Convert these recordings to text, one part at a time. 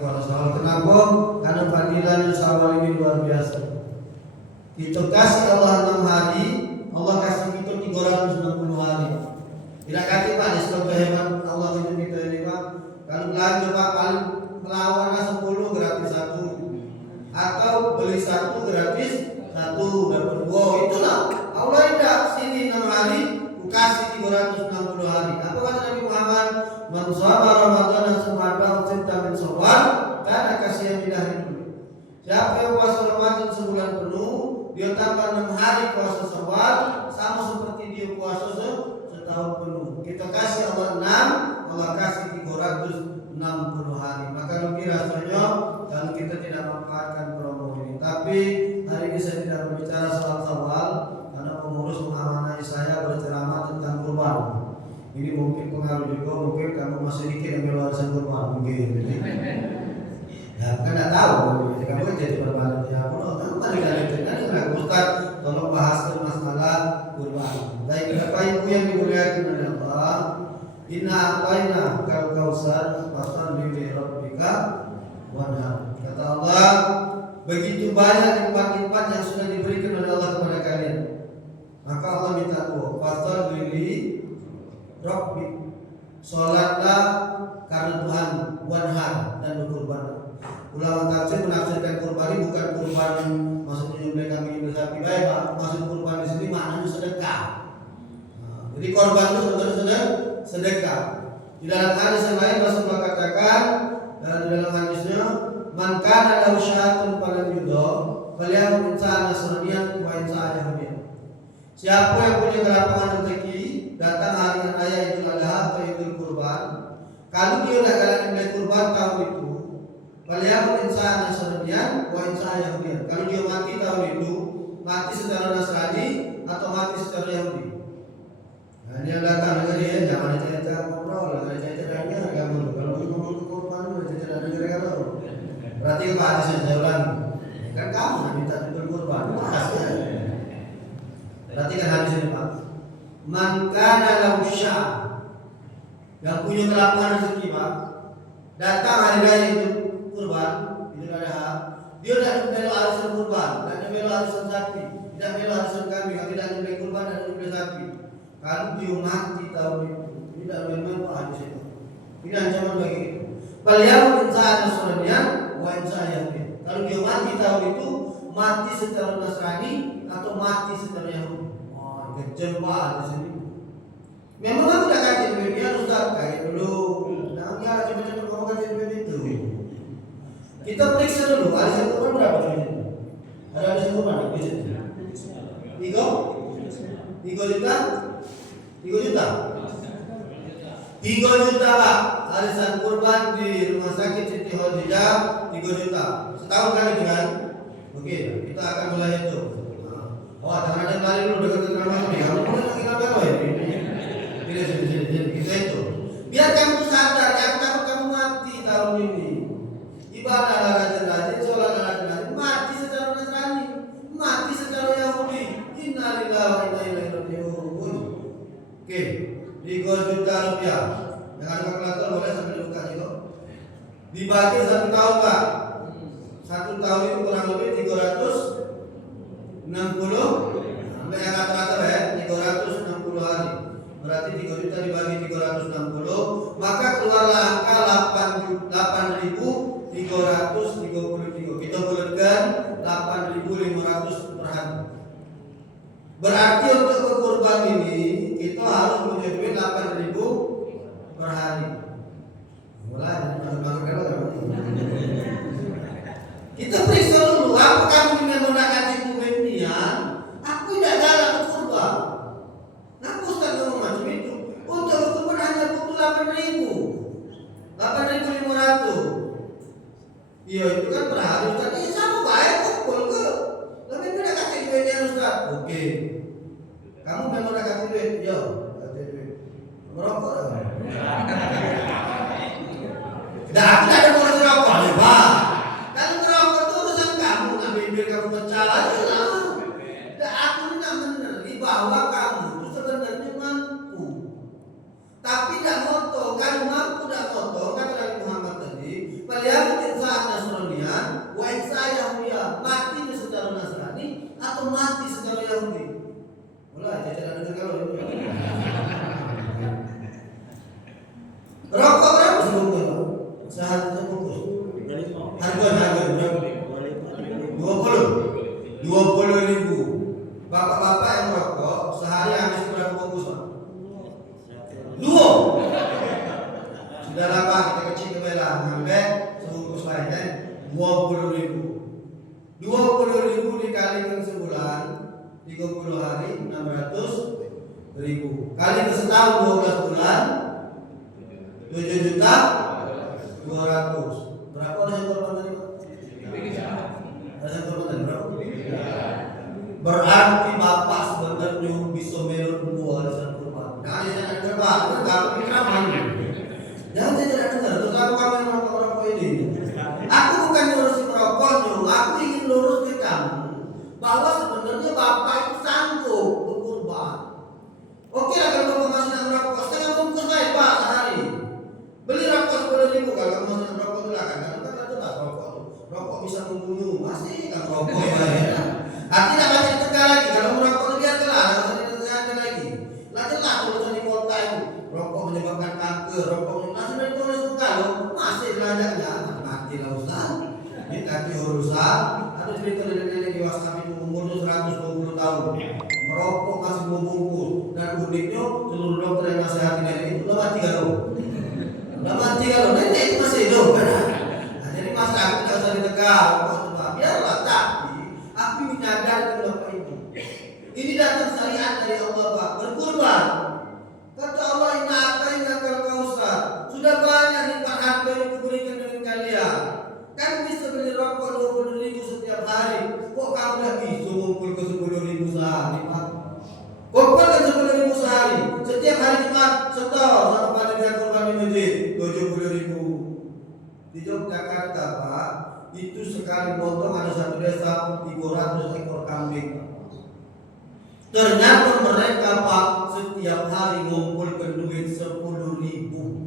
Kalau soal kenapa? Karena fadilah syawal ini luar biasa. Kita kasih Allah 6 hari, Allah kasih kita 360 hari. Tidak kata Pak, semoga hebat Allah itu kita ini Pak. Kalau belanja Pak, paling melawan 10 gratis 1, atau beli 1 gratis 1 dapat 2. Itulah Allah tidak sini 6 hari, kasih 360 hari. Apa kata Nabi Muhammad? Man shoma Ramadan summa cinta min Syawal, karena kasih yang itu. Siapa yang puasa Ramadan sebulan penuh, dia tambah 6 hari puasa Syawal, sama seperti dia puasa setahun penuh. Kita kasih Allah 6, Allah kasih 360 hari. Maka lebih rasanya kalau kita tidak memanfaatkan promo ini. Tapi hari ini saya tidak berbicara soal Syawal, karena pengurus mengamanai saya berceramah tentang kurban. Ini mungkin pengaruh juga, mungkin kamu masih dikit ambil warisan kurban mungkin. Ya kan tidak tahu, kamu jadi berbalik ya. Kamu mari kalian cerita, Ustaz, tolong bahaskan masalah kurban. Baik Bapak Ibu yang dimuliakan oleh Allah, inna a'tayna kal kautsar fasholli li rabbika wanhar. Kata Allah, begitu banyak nikmat-nikmat yang sudah diberikan oleh Allah kepada kalian. Maka Allah minta doa, fasholli li rabbik, salatlah karena Tuhan, wanhar, dan berkurban. Ulama tafsir menafsirkan kurban ini bukan kurban maksudnya menyembelih kambing dan sapi. Baik, maksud kurban di sini maknanya sedekah. Jadi korban itu sebenarnya sedekah. Di dalam hadis yang lain Rasulullah katakan, di dalam hadisnya, man kana lahu syahatun falam yudha falyakun insana nasraniyan wa insana yahudiyan. Siapa yang punya kelapangan rezeki datang hari raya Idul Adha atau Idul Kurban, kalau dia tidak jalan menyembelih kurban tahun itu, falyakun insana nasraniyan wa insana yahudiyan. Kalau dia mati tahun itu, mati secara Nasrani atau mati secara Yahudi. Nah, dia datang ke dia, jangan cerita ngobrol, jangan cerita agama. Kalau ngomong ke kurban, cerita negara kalau. Berarti apa hadisnya saya ulangi? Kan kamu yang minta Idul Kurban, berarti kan hadis ini Pak. Man kana lahu syah, yang punya kelapangan rezeki Pak, datang hari raya Idul Kurban, Idul Adha, dia tidak melo arisan kurban, tidak melo arisan sapi, tidak melo arisan kambing, tidak melo kurban dan melo sapi. Kalau dia mati tahun itu, tidak memang hadis itu. Ini ancaman bagi itu. Beliau insana nasraniyan wa insana yahudiyan. Kalau dia mati tahun itu, mati secara Nasrani atau mati secara Yahudi. Oh, kecil Pak di sini. Memang aku tidak kaji dia harus kaji dulu. Nah, dia coba-coba ngomong kaji itu. Kita periksa dulu, arisan kurban berapa duitnya? Ada arisan kurban di sini? 3 juta? 3 juta? 3 juta Pak. Arisan kurban di rumah sakit Siti Khadijah 3 juta. Setahun kali kan? Oke, kita akan mulai itu. Oh, ada kali dulu dekat dengan kami. Kamu boleh lagi apa ya? Ini kita itu. Biar kamu sadar, jangan takut kamu mati tahun ini. Ibadah rajin-rajin, sholat rajin-rajin, mati secara Nasrani, mati secara Yahudi. Innalillahi wa inna ilaihi raji'un. Oke, 3 juta rupiah. Dengan kalkulator boleh sampai dibuka juga. Dibagi 1 tahun Pak. 1 tahun itu kurang lebih 360 sampai rata-rata ya 360 hari. Berarti 3 juta dibagi 360, maka keluarlah angka 8.333. Kita bulatkan 8.500 per hari. Berarti untuk kurban ini kita harus punya duit 8.000 per hari. Mulai kita periksa dulu, apa kamu menggunakan dokumen dia? Aku tidak jalan kurban. Nah, Ustaz ngomong macam itu. Untuk kurban hanya butuh 8.500. Iya, itu kan per hari Ustaz. Ini sama baik kumpul ke. Tapi tidak kasih duitnya Ustaz. Oke. Kamu memang tidak kasih duit? Iya, kasih duit. Merokok tak? Tidak ada boleh merokok ya Pak. Kalau merokok itu urusan kamu, ngambil bibir kamu pecah aja lah. Dan aku tidak menerima bahwa kamu itu sebenarnya mampu, tapi tidak moto. Kalau mampu tidak moto, kata Nabi Muhammad tadi, beliau perusahaan Nasranian, baik saya dia mati secara Nasrani atau mati secara Yahudi. Mulai jajaran dengan kalau rokok berapa sebungkus? Sehari sebungkus. Harga berapa? 20.000. Bapak-bapak yang merokok sehari habis berapa bungkus? 2. Sudah lama kita kecil kebelah sampai sebungkus lainnya 20.000. 20.000 dikalikan sebulan 30 hari 600.000 kali ke setahun 12 bulan 7.200.000. Berapa ada yang korban tadi Pak? Ada yang korban tadi berapa? Berarti Bapak sebenarnya bisa melur buah dari kurban. Nah, dia tidak dengar Pak, enggak pikiran. Jangan saya tidak dengar, terus kamu yang merokok ini. Aku bukan ngurusin merokoknya, aku ingin lurus ke kamu bahwa sebenarnya Bapak itu sanggup berkurban. Oke lah kalau Bapak masih nak merokok, setengah bungkus baik Pak sehari. Beli rokok 10.000 kalau kamu masih nak merokok itu lah kan jelas rokok. Rokok bisa membunuh, masih kan rokok ya. Artinya banyak tegak lagi kalau merokok itu biarkanlah, jangan ditegakkan lagi. Lah jelas tulisan di kota itu, rokok menyebabkan kanker, rokok masih ditulis kalau masih belajarnya mati lah Ustaz. Ini kaki urusan. Ada cerita nenek-nenek di WhatsApp itu umurnya 120 tahun, merokok masih membungkus dan uniknya seluruh dokter yang nasihati nenek itu udah mati kalau nenek itu masih hidup kan? Nah, jadi masyarakat tidak usah ditegar, biarlah tapi aku menyadari kenapa itu. Ini datang syariat dari Allah Pak, berkurban. Kata Allah inna kausa. Sudah banyak lipat harga yang kuberikan dengan kalian. Kan bisa beli rokok 20.000 setiap hari. Kok kamu dah bisa ngumpul ke 10.000 sehari Pak? Kumpul ke 10.000 sehari. Setiap hari Jumat setor sama panitia kurban di masjid 70.000. Di Yogyakarta Pak, itu sekali potong ada satu desa 300 ekor kambing. Ternyata mereka Pak setiap hari ngumpulkan duit 10.000.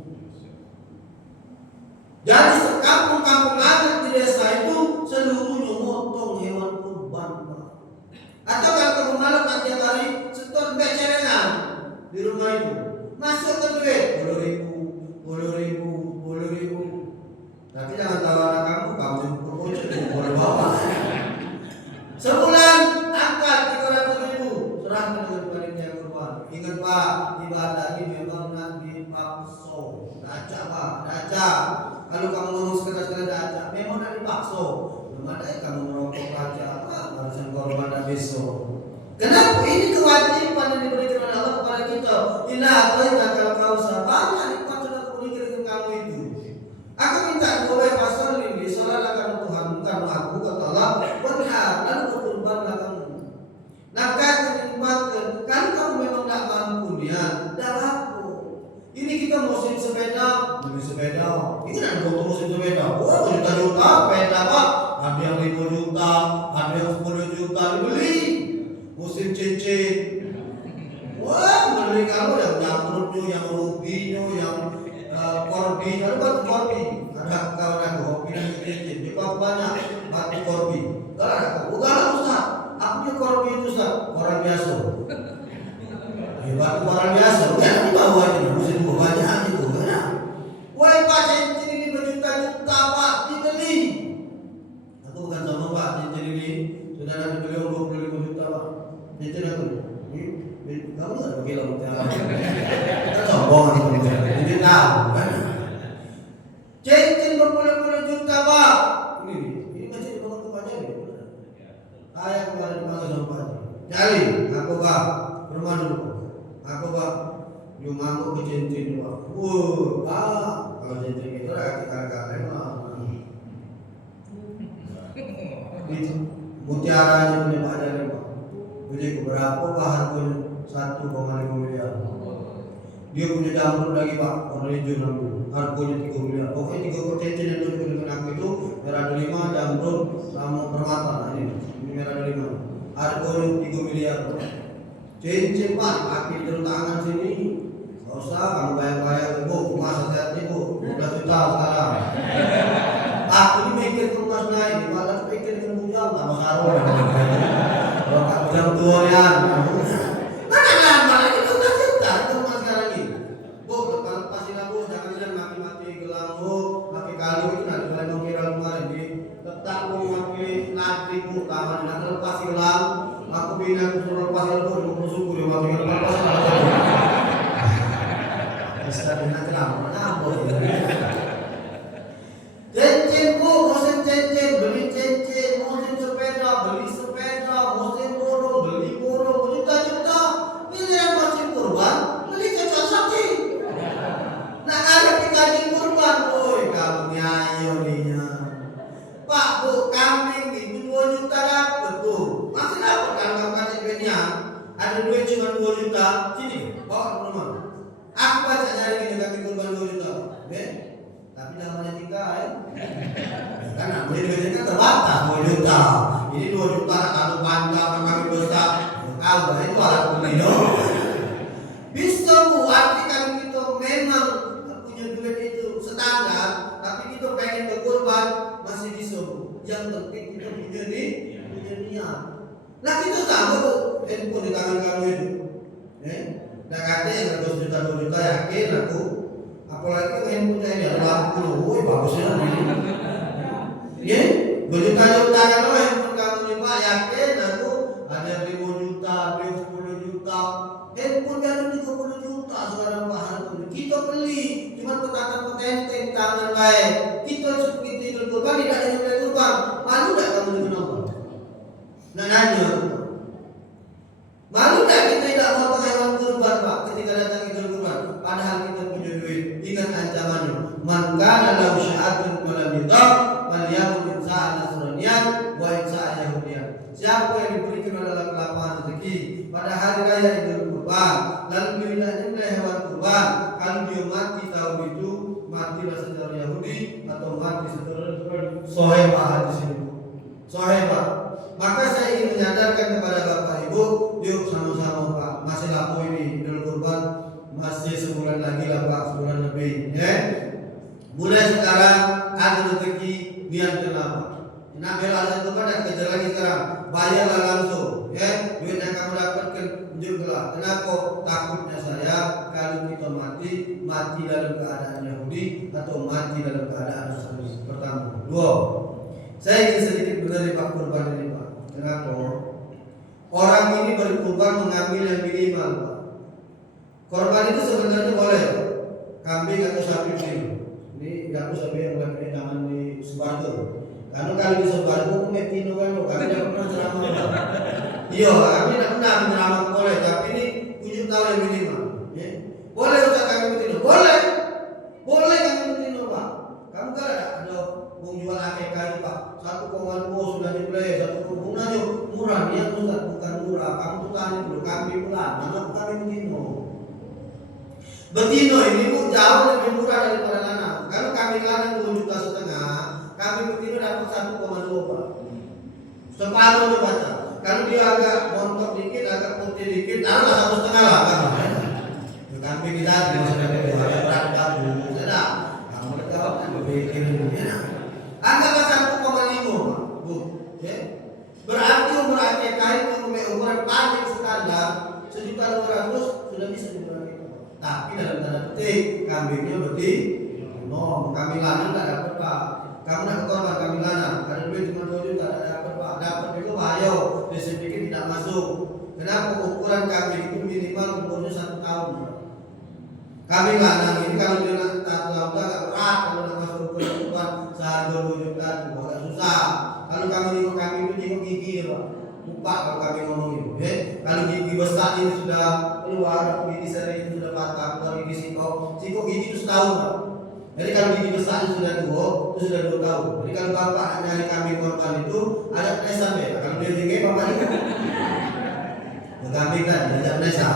Jadi sekampung-kampung adat di desa itu seluruhnya motong hewan kurban Pak. Atau kalau kamu malam nanti hari setor becerengan di rumah itu masuk ke duit 10.000. Tapi jangan tahu anak kamu berpocok boleh bawa. Sebulan angkat 300.000 serahkan dengan panitia kurban. Ingat Pak, ibadah ini memang nanti dipaksa. Daca Pak, daca. Kalau kamu ngomong sekali-sekali daca, memang nanti dipaksa. Belum ada yang kamu merokok daca, barusan korban dan besok. Kenapa? Ini kewajiban yang diberikan oleh Allah kepada kita. Inna a'tainakal kautsar. Banyak nikmat sudah kuberikan dengan kamu itu. Aku minta doa pasal ini, salatkan Tuhan bukan aku kata Allah, benar lalu berkurbanlah kamu. Nah kan dinikmatkan, kalau kamu memang tak mampu dia, tak mampu. Ini kita musim sepeda, beli sepeda. Ini kan foto musim sepeda. Wah juta-juta sepeda Pak. Ada yang 5 juta, ada yang 10 juta dibeli. Musim cincin. Wah beli kamu yang nyamrutnya, yang rubinya, yang korbi, ada batu korbi. Ada kawan aku hobi dan cincin. Di kota banyak batu korbi. Udah Ustaz. Aku dia korbi itu Ustaz, orang biasa. Batu orang biasa. Jangan dibawa aja, musim banyak itu kan. Wah Pak cincin ini berjuta-juta Pak dibeli. Aku bukan sama Pak cincin ini sudah ada beli 25 juta Pak. Cincin aku. Kamu nggak pakai lalu kita sombong nih cincin tahu kan? Cincin berpuluh-puluh juta Pak. Ini masih dibawa ke Pak Jali. Ayah kemarin dipanggil sama Pak Jali. Jali, aku Pak, rumah dulu. Aku Pak, yuk mangkuk ke cincin Pak. Kalau cincin itu ada kakak-kakak emang. Itu mutiaranya punya Pak Jali Pak. Jadi berapa Pak harganya? 1,5 miliar. Dia punya jamrut lagi Pak, warna hijau namanya. Harganya 3 miliar. Oke, 3 cincin yang tunjuk dengan aku itu merah delima, jamrut, sama permata. Nah, ini merah delima. Harganya 3 miliar. Cincin Pak, kaki jari tangan sini. Gak usah, kamu bayar-bayar Ibu, masa hati Ibu, 12 juta sekarang. Aku ini itu kamar nak lepas hilang. Aku bina aku suruh lepas hilang aku bersyukur ya waktu itu lepas. Bisa bina kelam apa ya? Cincin bu, musim cincin, beli cincin, musim sepeda, beli sepeda, musim burung, beli burung, juta-juta. Ini musim kurban, beli cocok sapi. Nak ada dikasih kurban, woi kamu nyayo ninya. Pak bu, kambing itu 2 juta dapat tuh. Masih dapat kalau kamu kasih duitnya. Ada duit cuma 2 juta, sini bawa ke rumah. Aku baca cari kita kambing kurban 2 juta, tapi namanya tiga ya. Karena beli duitnya kan terbatas 2 juta. Ini 2 juta kalau panjang kami besar, kalau itu alat beli dong. Bisa bu, arti kami kita memang punya duit itu standar, tapi kita pengen ke kurban masih bisa bu. Yang penting kita punya niat. Nah kita sama bu, handphone di tangan kamu itu. Nah katanya yang 2 juta 2 juta yakin aku. Apalagi handphone ini ada lampu, woi bagusnya ini. Ya, 2 juta kalau handphone kamu ini pak yakin aku ada 5 juta, 10 juta. Handphone kan 30 juta sekarang pak harganya. Kita beli, cuma petenteng tangan baik. Kita seperti itu kurban tidak ada yang kurban. Malu tak kamu dengan Allah? Nah nanya, malu tak kita tidak mau hewan kurban pak ketika datang idul kurban? Padahal kita punya duit. Ingat ancamannya. Man kana lahu syahadun wa lam yudhar falyakun insa'an nasraniyan wa insa'an yahudiyan. Siapa yang diberikan adalah kelapangan rezeki pada hari raya idul kurban, lalu dia tidak nyembelih hewan kurban, kalau dia mati tahun itu matilah secara Yahudi atau mati secara soheba hadis ini. Soheba. Maka saya ingin menyadarkan kepada Bapak Ibu, yuk sama-sama Pak, masih laku ini idul kurban, masih sebulan lagi lah Pak, sebulan lebih, ya. Mulai sekarang ada rezeki niat kenapa? Nak bela azan kurban dan kejar lagi sekarang, bayarlah langsung, ya. Duit yang kamu dapatkan tunjuklah. Kenapa? Takutnya saya kalau kita mati dalam keadaan Yahudi atau mati dalam keadaan Nasrani. Pertama, 2. Saya ingin sedikit benar Pak kurban ini Pak. Kenapa? Orang ini berkurban mengambil yang minimal Pak. Korban itu sebenarnya boleh kambing atau sapi dulu. Ini aku sapi yang boleh jangan disebar tuh. Karena kalau disebar aku metino kan, kami tidak pernah ceramah. Iya, kami tidak pernah ceramah boleh, tapi ini tujuh tahun yang minimal. Ya. Boleh Ustaz kami metino, boleh kami metino Pak. Kamu kan ada jual akekah itu Pak, 1,2 sudah dibeli, 1,2 aja murah dia Ustaz, bukan murah. Kamu tuh tanya dulu kami pulang, nama kami metino. Betino ini bu jauh lebih murah daripada lanang. Kalau kami lanang 2,5 juta, kami betino dapat 1,2 Pak. Separuhnya baca. Kalau dia agak montok dikit, agak putih dikit, taruhlah 1,5 lah kan. Kami kita sudah berat babu, sudah. Kamu jawab kan berpikir ya. Anggaplah 1,5 bu. Ya. Berarti umur akekah itu ukuran paling standar 1.200.000 sudah bisa dikurangin. Tapi dalam tanda petik kambingnya no, kambing lanang tak dapat Pak. Kamu nak korban kambing lanang, ada duit cuma 2 juta tak dapat Pak. Dapat itu ayo, sedikit tidak masuk. Kenapa? Ukuran kambing itu minimal umurnya 1 tahun. Kambing lanang ini kalau dia nak tak tahu agak berat, kalau nak masuk ukuran kurban seharga 2 juta itu agak susah. Kalau kamu tengok kambing itu tengok gigi ya Pak. Lupa kalau kami ngomong itu, kalau gigi besar ini sudah keluar, gigi seri itu sudah patah, keluar gigi siko gigi itu setahun Pak. Jadi kalau gigi besar itu sudah 2, itu sudah 2 tahun. Jadi kalau bapak nyari kambing korban itu ada penesan ya. Kalau dia tinggi bapak itu kambing tadi ada penesan.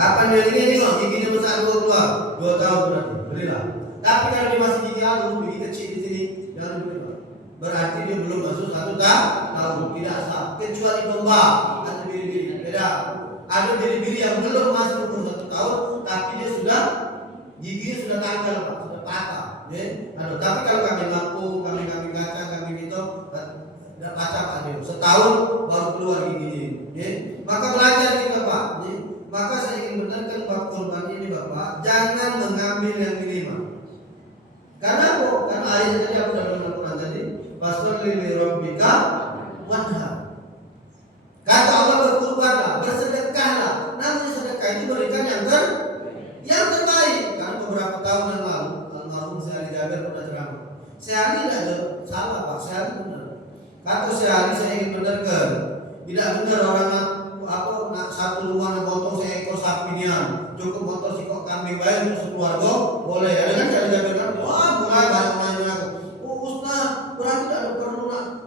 Apa dia tinggi tengok giginya besar keluar 2 tahun berarti berilah. Tapi kalau dia masih gigi halus, gigi kecil di sini jangan diberi Pak. Berarti dia belum masuk 1 tahun, tidak sah. Kecuali domba atau biri-biri, beda. Ada biri-biri yang belum masuk umur 1 tahun, tapi dia sudah giginya sudah tanggal Pak, sudah patah. Tapi kalau kambing lampung, kambing kacang, kambing itu tidak patah Pak dia. Setahun baru keluar giginya. Maka belajar kita Pak. Maka saya ingin benarkan Pak kurban ini Bapak, jangan mengambil yang minimal. Karena apa? Karena ayat tadi aku sudah bilang Quran tadi. Fasholli li rabbika wanhar. Kata Allah berkurbanlah, bersedekahlah. Namun sedekah itu berikan yang terbaik. Karena beberapa tahun yang lalu almarhum Syekh Jabir pernah ceramah. Syekh tidak ada salah Pak, Syekh benar. Kata Syekh saya ingin benarkan. Tidak benar orang nak satu rumah nak potong seekor sapi nian, cukup potong sikok kambing bayi untuk sekeluarga boleh. Ada kan Syekh Jabir kan? Wah mulai banyak nanya aku. Oh Ustaz, berarti tidak perlu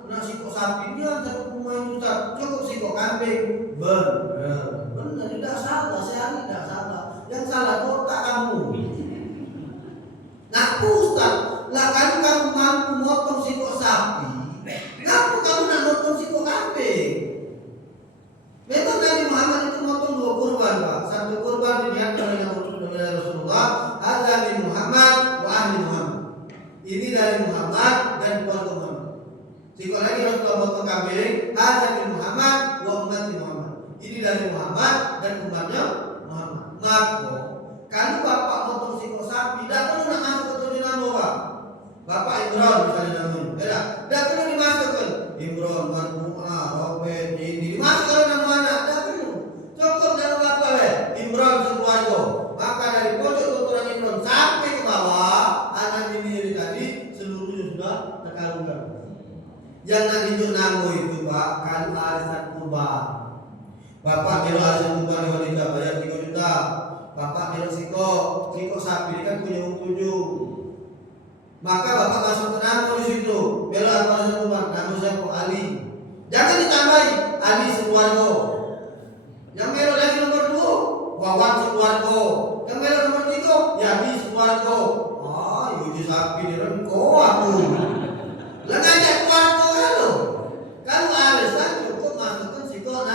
nak sikok sapi nian satu rumah itu Ustaz, cukup sikok kambing. Benar, tidak salah, Syekh tidak salah. Yang salah itu otak kamu. Nah Ustaz, lah kan kamu mampu motong sikok sapi, kenapa kamu nak motong sikok kambing? Memang Nabi Muhammad itu motong 2 kurban Pak. Satu kurban diniatkan oleh Rasulullah, ada dari Muhammad wa ahli Muhammad. Ini dari Muhammad dan keluarga Muhammad. Sikok lagi Rasulullah motong kambing, ada dari Muhammad wa umat Muhammad. Ini dari Muhammad dan umatnya Muhammad. Maka kalau bapak motong sikok sapi, tidak perlu nak masuk ke 7 nama Pak. Bapak Imran misalnya namanya, tidak perlu dimasukkan Imran, Marfu'ah, Robert, ini dimasukkan nama anak, tidak perlu. Cukup nama bapak Imran sekeluarga. Maka dari pojok tuturan Imran sampai ke bawah, anak ini tadi seluruhnya sudah terkalungkan. Yang nak ditunjuk nama itu Pak, kalau arisan kurban. Bapak kalau arisan kurban wanita bayar 3 juta. Bapak kalau sikok sapi ini kan punya 7. Maka bapak masuk ke nama di situ. Bela arisan kurban, nama saya Pak Ali. Jangan ditambahi Ali sekeluarga. Yang bela lagi nomor 2, Wawan sekeluarga. Yang bela nomor 3, Yadi sekeluarga. Yuji sapi di rengko aku. Lengajak keluarga halo. Kalau arisan cukup masukkan sikok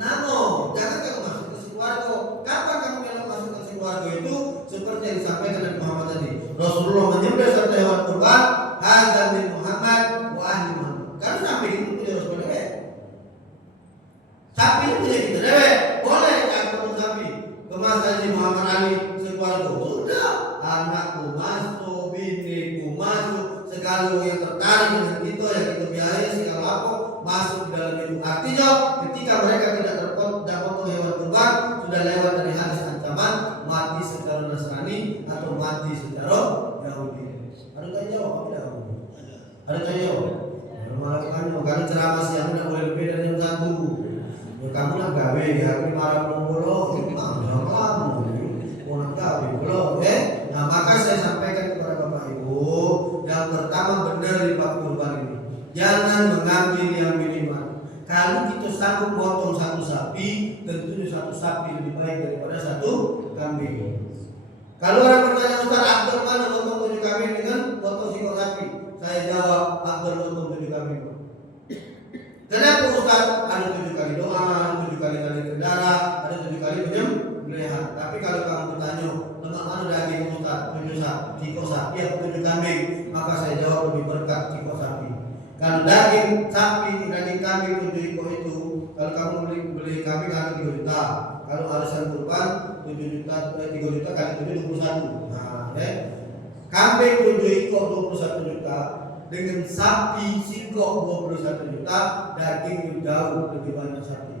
namo. Jangan kamu masukkan keluarga. Kapan kamu belok masukkan keluarga itu seperti yang disampaikan oleh Muhammad tadi. Rasulullah menyembelih satu hewan kurban, hadza min Muhammad wa ahli Muhammad. Karena sapi itu punya Rasulullah dewe. Sapi itu punya kita dewe. Boleh kan potong sapi. Kemasan di Muhammad Ali sekeluarga. Sudah, anakku masuk, biniku masuk, segala yang tertarik dengan kita yang kita biayai segala apa masuk dalam itu. Artinya ketika mereka tidak potong hewan kurban, sudah lewat dari hadis ancaman mati secara Nasrani atau mati secara Yahudi. Ada tanya jawab apa tidak? Ada tanya jawab? Malah karena ceramah siang tidak boleh lebih dari jam 1. Ya kamu nak gawe ya, hari marah puluh kamu nak gawe belum, Nah maka saya sampaikan kepada Bapak Ibu, yang pertama benar di bab kurban ini, jangan mengambil yang minimal. Kalau kita sanggup potong satu sapi, tentunya satu sapi lebih baik daripada satu kambing. Kalau orang bertanya Ustaz Abdul mana potong 7 kambing dengan potong sikok sapi? Saya jawab Abdul potong 7 kambing. Kenapa Ustaz? Ada 7 kali doa, ada 7 kali kendara, ada 7 kali menyembelih. Tapi kalau kamu bertanya lemak mana daging Ustaz? 7 sikok sapi atau 7 kambing? Maka saya jawab lebih berkat sikok sapi. Kalau daging sapi, daging kambing 7 ekor itu, kalau kamu beli kambing ada 3 juta. Kalau arisan kurban 7 juta, 3 juta kali 7 21. Nah, kambing 7 ekor 21 juta. Dengan sapi sikok 21 juta, daging jauh lebih banyak sapi.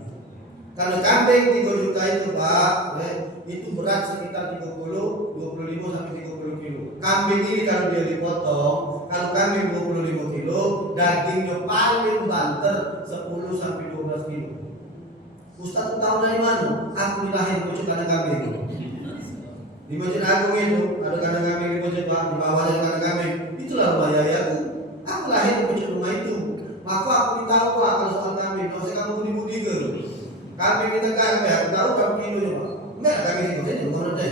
Kalau kambing 3 juta itu Pak, itu berat sekitar 25 sampai 30 kilo. Kambing ini kalau dia dipotong, kalau kambing 25 kilo, dagingnya paling banter 10 sampai 12 kilo. Ustaz tahu dari mana? Aku dilahir bocor kandang kambing. Di Masjid Agung itu ada kandang kambing di Masjid Pak, di bawah ada kandang kambing. Itulah rumah yayaku. Aku lahir di bocor rumah itu. Maka aku ditahu Pak kalau soal kambing. Kalau saya kamu budi-budi ke kambing kita kambing, aku tahu berapa kilo ya Pak. Enggak kambing itu jadi menurut saya.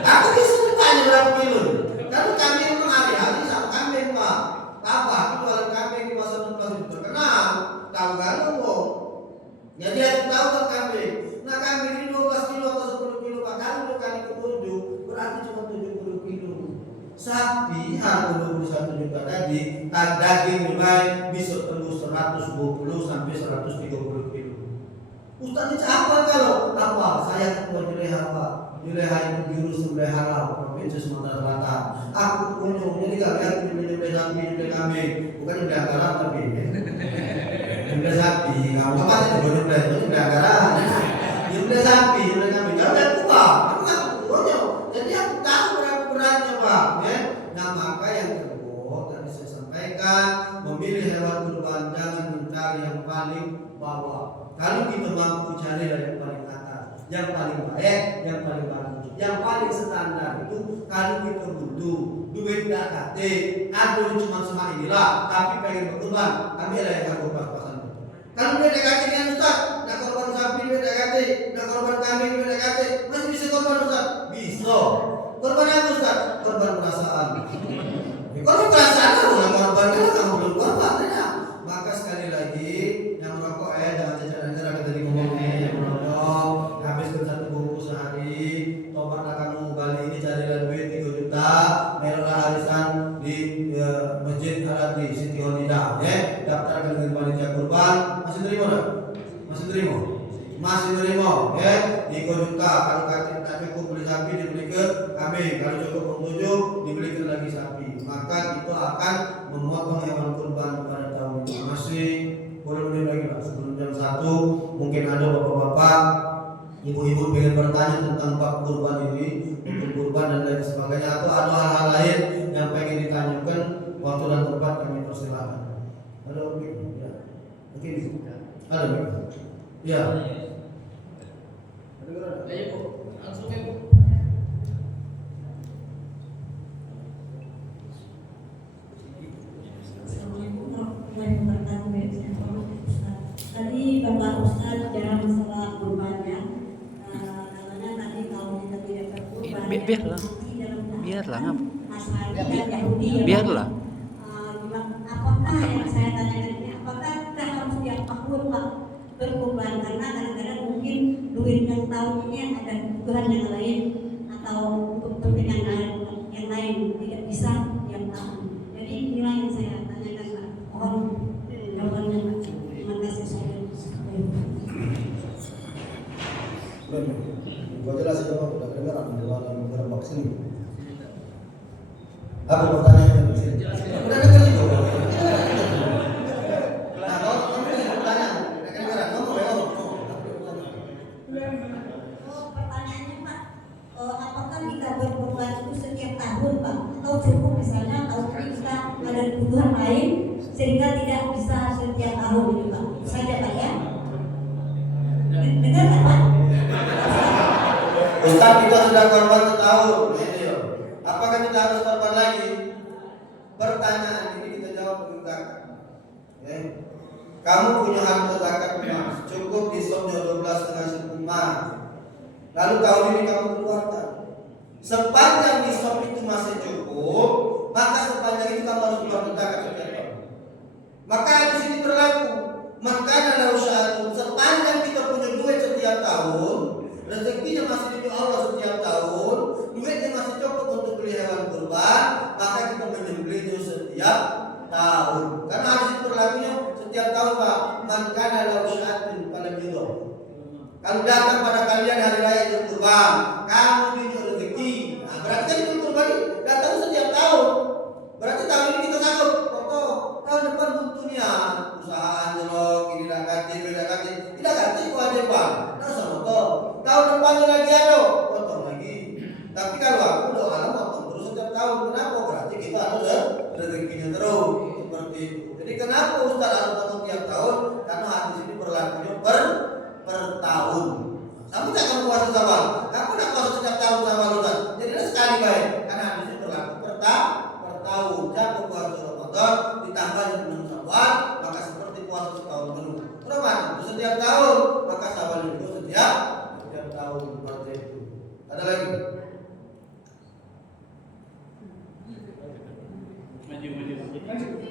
Aku bisa bertanya berapa kilo. Kalau kambing memang hari-hari sama kambing Pak. Apa? Aku jualan kambing di pasar itu terkenal. Tahu kan lo? Jadi aku tahu kan kambing. Nah kambing ini 12 kilo atau 10 kilo Pak. Kalau udah kali ke 7 berarti cuma 70 kilo. Sapi harga 21 juta tadi, daging mulai bisa tembus 120 sampai 130 kilo. Ustaz ini apa kalau? Apa? Saya ketua Juleha Pak. Juleha itu jurus sembelih halal Provinsi Sumatera Selatan. Aku kunjung jadi kalian juleha sapi, juleha kambing, bukan juleha halal tapi. Nyembelih sapi, kamu apa sih nyembelih anggaran? Nyembelih sapi, nyembelih kambing. Kalau lihat kuah, aku nggak punya. Jadi aku tahu berapa beratnya Pak. Ya. Nah maka yang kedua tadi saya sampaikan, memilih hewan kurban jangan mencari yang paling bawah. Kalau kita mampu cari yang paling atas, yang paling baik, yang paling bagus, yang paling standar itu kalau kita butuh duit dak aduh cuma sama inilah, tapi pengen berkurban, kami ada yang akan pas-pasan. Kalau duit dak kan Ustaz, nak korban sapi duit dak nak korban kambing duit dak masih bisa korban Ustaz? Bisa. Korban apa Ustaz? Korban perasaan. Korban perasaan kamu korban kan kamu belum korban ya. Maka sekali lagi yang merokok jangan cacat aja tadi ngomongnya yang merokok habiskan satu bungkus sehari, tobatlah kamu kali ini carilah duit 3 juta, merahlah arisan di masjid ada di Siti Honida, ya daftarkan dengan panitia kurban, masih terima tak? Masih terima? Masih terima, ya 3 juta kalau tak cukup beli sapi dibelikan kambing, kalau cukup untuk 7 dibelikan lagi sapi, maka kita akan memotong hewan kurban pada tahun ini. Masih boleh menit lagi Pak, sebelum jam 1 mungkin ada bapak-bapak ibu-ibu ingin bertanya tentang bab kurban ini, hukum kurban dan lain sebagainya, atau ada hal-hal lain yang pengen ditanyakan, waktu dan tempat kami persilakan. Ada mungkin? Ya. Mungkin ada mungkin? Ya. Ayo Bu, langsung ya Bu. Tadi Bapak Ustadz dalam masalah kurbannya, katanya tadi kalau kita tidak berkurban, biarlah apakah yang saya tanyakan ini, apakah kita harus tiap tahun Pak berkurban, karena kadang-kadang mungkin duit yang tahun ini ada kebutuhan yang lain atau untuk kepentingan yang lain tidak bisa tiap tahun. Jadi inilah yang saya tanyakan Pak. Mohon jawabannya Pak. Terima kasih saya. Gua jelasin dong, udah kedengeran dalam vaksin. Apa pertanyaannya di sini? Udah dengar juga. Nah, kalau kamu bisa bertanya, kedengeran ngomong ya ngomong. Pertanyaannya Pak, apakah kita berkorban itu setiap tahun Pak? Atau cukup misalnya tahun ini kita ada kebutuhan lain sehingga tidak bisa setiap tahun gitu Pak? Saja Pak ya. Dengar Pak? Ustaz, kita sudah korban setahun. Apakah kita harus korban lagi? Pertanyaan ini kita jawab dengan zakat. Ya. Kamu punya harta zakat emas, cukup nisabnya 12,5 emas. Lalu tahun ini kamu keluarkan. Sepanjang nisab itu masih cukup, maka sepanjang itu kamu harus keluarkan zakat setiap tahun. Maka di sini berlaku. Maka dalam usaha sepanjang kita punya duit setiap tahun, rezekinya masih di Allah setiap tahun, duitnya masih cukup untuk beli hewan kurban, maka kita menyembelihnya setiap tahun. Karena hadis berlakunya setiap tahun Pak. Man kana lahu sya'atun falam yudh. Kalau datang pada kalian hari raya Idul Kurban, kamu punya rezeki. Nah, berarti kan Idul Kurban datang setiap tahun. Berarti tahun ini kita sanggup. Tahun depan butuhnya usaha nyelok, ini dah ganti, tidak ganti kewajiban. Nah sama toh. Tahun depannya lagi ada, potong lagi. Tapi kalau aku doa potong terus setiap tahun, kenapa? Berarti kita ada rezekinya terus seperti itu. Jadi kenapa Ustaz harus potong tiap tahun? Karena hadis ini berlakunya per tahun. Kamu tak akan puasa sama, kamu nak puasa setiap tahun sama Ustaz. Jadi sekali baik, karena hadis ini berlaku per tahun. Jangan puasa Ramadan ditambah yang 6 Syawal, maka seperti puasa setahun penuh. Ramadan itu setiap tahun, maka Syawal itu setiap tahun seperti itu. Ada lagi?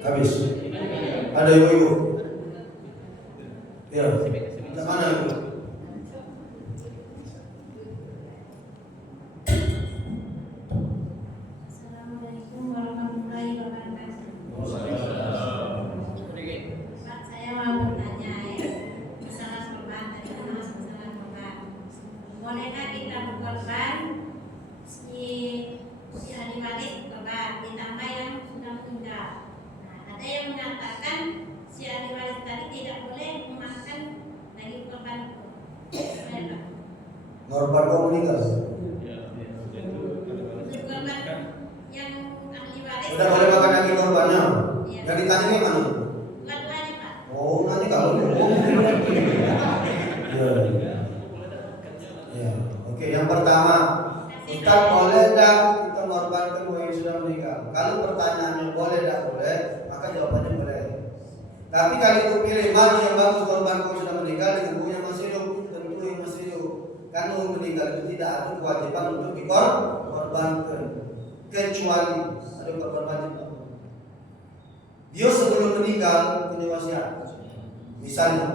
Habis. Ada ibu-ibu? Ya. Mana ibu? Assalamualaikum warahmatullahi wabarakatuh. Pak, saya mau bertanya ya, masalah korban tadi kan masalah korban. Bolehkah kita berkorban si ahli waris korban ditambah yang sudah meninggal? Nah, ada yang mengatakan si si ahli waris tadi tidak boleh memakan daging korban. Korban kau meninggal. Korban yang ahli waris. Sudah boleh makan daging korbannya. Iya. Yang ditanya mana? Dua-duanya Pak. Oh, nanti kalau ya. Oke, yang pertama, Ustaz boleh tak kita mengorbankan orang yang sudah meninggal? Kalau pertanyaannya boleh tak boleh, maka jawabannya boleh. Tapi kalau itu pilih mana yang bagus korban kau sudah meninggal dengan yang masih hidup, tentu yang masih hidup. Karena orang meninggal itu tidak ada kewajiban untuk dikorbankan, kecuali ada korban wajib. Dia sebelum meninggal punya wasiat. Misalnya,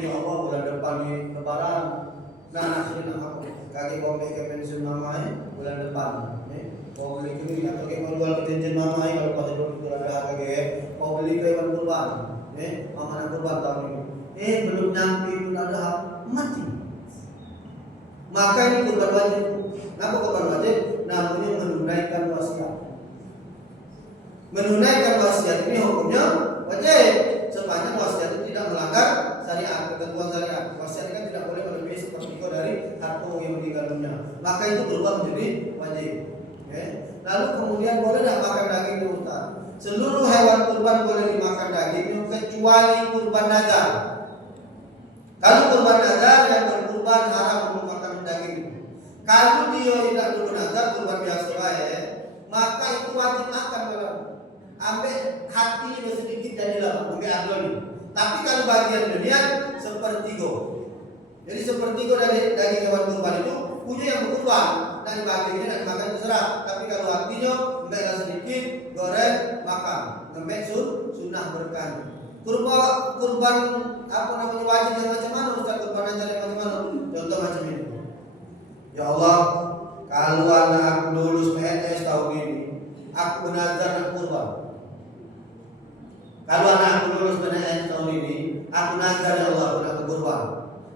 ya Allah bulan depan ini lebaran, nah sini nak aku kaki kau ke pensiun mamai bulan depan, kau beli kini atau kau jual pensiun mamai kalau pada belum ada harga kau beli ke hewan kurban, mama nak kurban tahun ini, belum nyampe pun ada mati. Maka ini kurban wajib. Kenapa kurban wajib? Namanya menunaikan wasiat. Menunaikan wasiat ini hukumnya wajib sepanjang wasiat itu tidak melanggar syariat, ketentuan syariat. Wasiat kan tidak boleh melebihi sepertiga dari harta yang meninggal dunia. Maka itu berubah menjadi wajib. Lalu kemudian boleh tidak makan daging Ustaz? Seluruh hewan kurban boleh dimakan dagingnya kecuali kurban nazar. Kalau kurban nazar yang berkurban haram untuk makan daging. Kalau dia tidak dulu nazar kurban biasa maka itu wajib makan kalau ambil hati sedikit jadilah ambil adon. Tapi kalau bagian dunia sepertiga. Jadi sepertiga dari daging hewan kurban itu punya yang berkurban dan bagiannya nak makan terserah. Tapi kalau hatinya ambil sedikit goreng makan. Ambil sunnah berkan. Kurban apa namanya wajib yang macam mana Ustaz? Kurban ajar yang macam mana? Contoh macam ini. Ya Allah, kalau anak aku lulus PNS tahun ini, aku nazar nak kurban. Kalau anak aku lulus PNS tahun ini, aku nazar ya Allah nak kurban.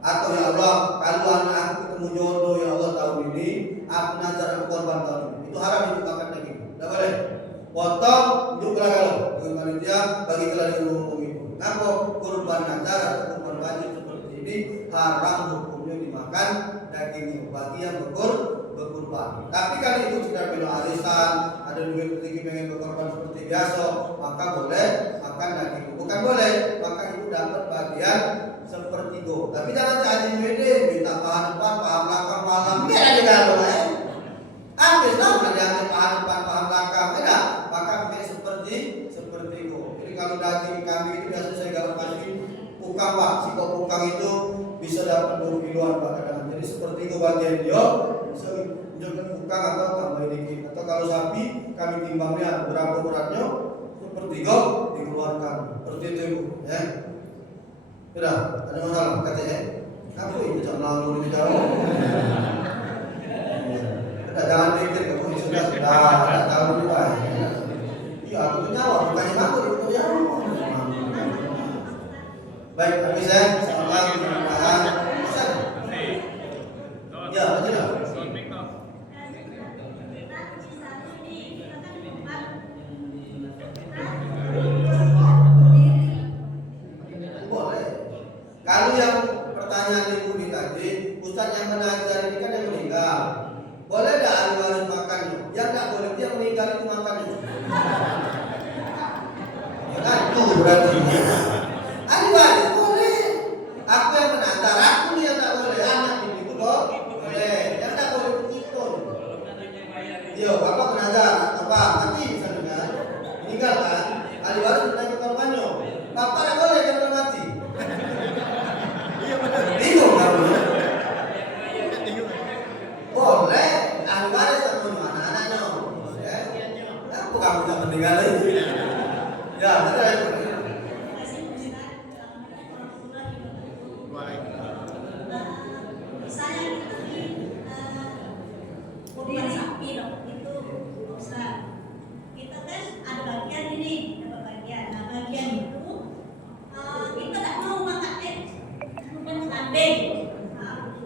Atau ya Allah, kalau anak aku ketemu jodoh ya Allah tahun ini, aku nazar nak kurban tahun ini. Itu haram itu makan daging. Tak boleh. Potong, tunjuklah kalau dengan panitia bagi kalian yang umum itu. Kenapa kurban nazar atau kurban wajib seperti ini haram hukumnya dimakan daging bagi yang berkurban. Tapi kalau itu sudah bela arisan, ada duit sedikit pengen berkorban seperti biasa, maka boleh makan daging. Bukan boleh, maka itu dapat bagian sepertiga. Tapi jangan cacing beda, minta paha depan, paha belakang, paha belakang, biar aja kalau habis lah ada yang paha depan, paha belakang, tidak. Maka ambil sepertiga. Jadi kalau daging kambing itu biasa saya garap kasih pukang Pak, sikok pukang itu bisa dapat 2 kiloan Pak kadang. Jadi sepertiga bagian dia bisa menunjukkan pukang atau tambah dikit. Atau kalau sapi kami timbangnya berapa beratnya sepertiga dikeluarkan. Seperti itu Ibu, ya. Sudah, ada masalah katanya? Kamu itu jangan lalu di jauh. Jangan pikir kamu sudah tidak tahu juga. Iya, aku tuh nyawa bukannya aku itu ya. Baik, tapi saya salam mudah-mudahan bisa. Ya, betul. Boleh. Kalau yang pertanyaan Ibu tadi, Ustaz yang mengajar ini kan yang meninggal. Boleh tidak ahli waris makannya? Yang tidak boleh dia meninggal itu makannya. Ya kan itu berarti. Ahli waris boleh. Aku yang menantar, aku yang tak boleh. Anak ini boleh. Yang tak boleh begitu. Yo, bapak menantar apa? Mati misalnya kan? Meninggal kan? Ahli waris menantar korbannya. Bapak tak boleh jangan mati. Bingung kamu? Boleh. Ahli waris sama anak-anaknya. Ya. Kenapa kamu tak meninggal lagi? Ya, betul ya. Kurban sapi loh, itu Ustaz. Kita kan ada bagian ini, ada bagian. Nah bagian itu kita tak mau makan kurban kambing,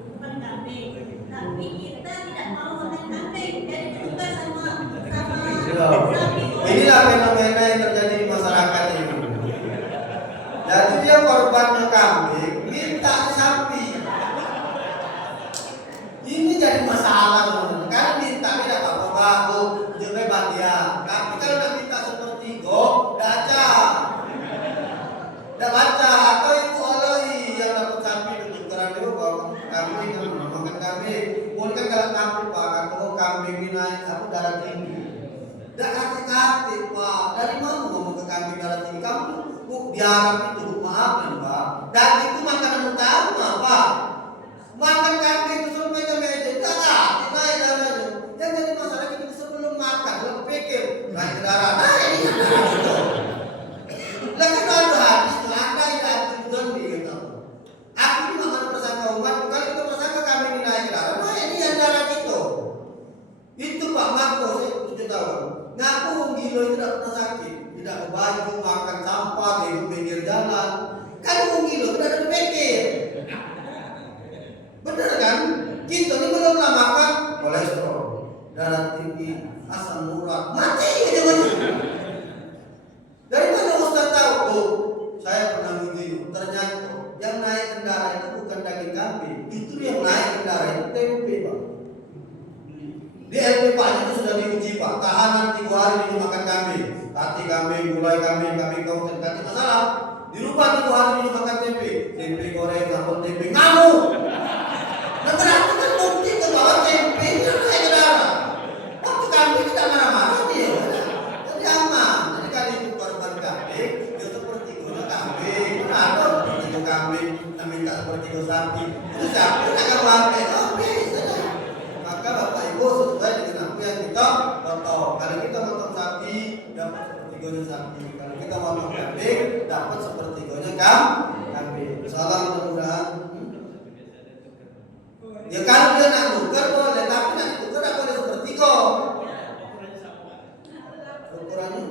kurban kambing. Tapi kita tidak mau makan kambing, jadi juga sama sapi. Inilah fenomena yang terjadi di masyarakat ini. Bu, di Arab itu, Bu, maaf ya Pak, daging itu makanan utama Pak. Makan kambing itu sampai ke meja, naik darahnya. Yang jadi masalah kita sebelum makan, belum pikir naik darah, naik darah itu. Lagi ada hadis tuh, anda tidak tujuan gitu. Aku ini makan persangka umat, bukan itu persangka kami ini naik darah. Nah ini yang darah gitu. Itu Pak Marco, saya 7 tahun. Ngaku gilo itu tidak pernah sakit, tidak ke baju, makan sampah di pinggir jalan. Kan gilo tidak ada pikir. Benar kan? Kita ini belum makan kolesterol, darah tinggi, asam urat, mati gitu. Dari mana Ustaz tahu? Oh, saya pernah begitu. Ternyata yang naik kendaraan itu bukan daging kambing, itu yang naik kendaraan itu tempe Pak. Di LP Pak itu sudah diuji Pak, tahanan 3 hari ini makan kambing, hati kambing, gulai kambing, kambing kau tadi masalah. Dirubah 3 hari ini makan tempe, tempe goreng, sambal tempe, ngamuk. Nah berarti kan bukti bahwa tempe itu naik kendaraan. Waktu kambing kita marah-marah dia, jadi aman. Jadi kali itu korban kambing, dia seperti guna kambing, ada seperti itu kambing, minta seperti itu sapi. Itu sapi akan pakai, maka Bapak Ibu sesuai dengan apa yang kita potong. Kalau kita potong sapi, dapat seperti guna sapi. Kalau kita potong kambing, dapat seperti guna kambing. Salam mudah-mudahan. Ya kalau dia nak nuker boleh, tapi nak nuker tak boleh seperti kau. Ukurannya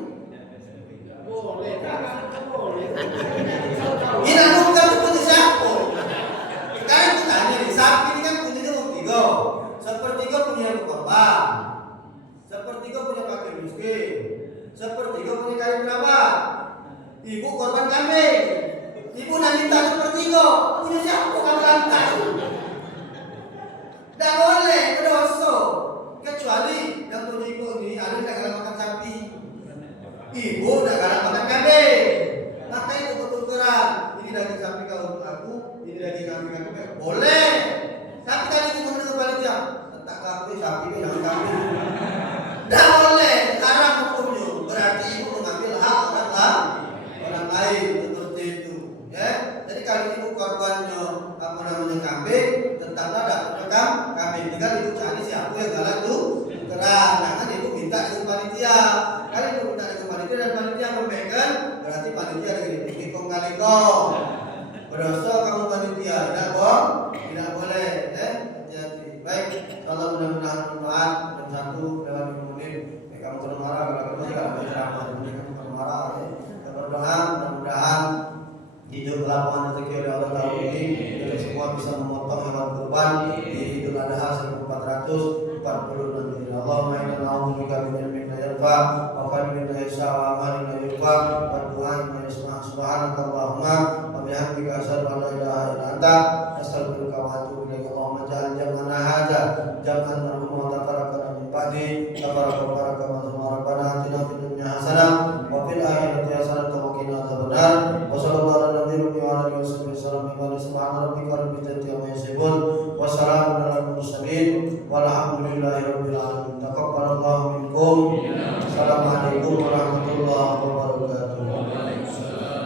boleh, boleh. Ini nak nuker itu punya siapa? Sekarang kita tanya nih, sapi ini kan punya 3. Sepertiga punya korban, sepertiga punya fakir miskin, sepertiga punya kaum kerabat. Ibu korban kambing, ibu nak minta sepertiga, punya siapa kamu lantas? Tidak boleh, berdosa. Kecuali yang punya ibu ini ada yang galak makan sapi, ibu tidak galak makan kambing. Maka itu ketukeran. Ini daging sapi kalau aku, ini daging kambing aku. Boleh. Tapi tadi itu menurut panitia, letak kambing sapi jangan kambing. Tidak boleh. Haram hukumnya. Berarti ibu mengambil hak orang lain seperti itu. Ya. Jadi kalau ibu korbannya kambing, tetaplah dapat kambing. Tinggal ibu cari siapa yang galak tuh tukeran. Jangan ibu minta dengan panitia. Kalau ibu minta dengan panitia dan panitia memegang, berarti panitia dikit kong kali kong. Berdosa kamu panitia, tidak kong, tidak boleh. Hati-hati. Baik, kalau mudah-mudahan bermanfaat. Dan 1 lewat 5 menit. Kamu kalau marah, kalau tidak berceramah, kamu kalau marah. Kita berdoa, mudah-mudahan hidup lapangan rezeki oleh Allah tahun ini kita semua bisa memotong hewan kurban di Idul Adha 1440 nanti. Allahumma inna na'udzubika min ilmin la yanfa wa qalbin la yasha wa amalin la yurfa wa du'ain la yasma'. Subhanaka Allahumma wa bihamdika asyhadu an la ilaha illa anta astaghfiruka wa atubu ilaik. Allahumma ja'al jam'ana hadza jam'an marhuman wa tafarraqana min ba'di tafarraqna wa rabbana atina fid dunya hasanah wa fil akhirati hasanah wa qina adzabannar. Wa sallallahu subhana rabbika rabbil izzati amma yasifun wa salamun alal mursalin walhamdulillahi rabbil alamin. Taqabbalallahu minkum. Assalamualaikum warahmatullahi wabarakatuh. Waalaikumsalam.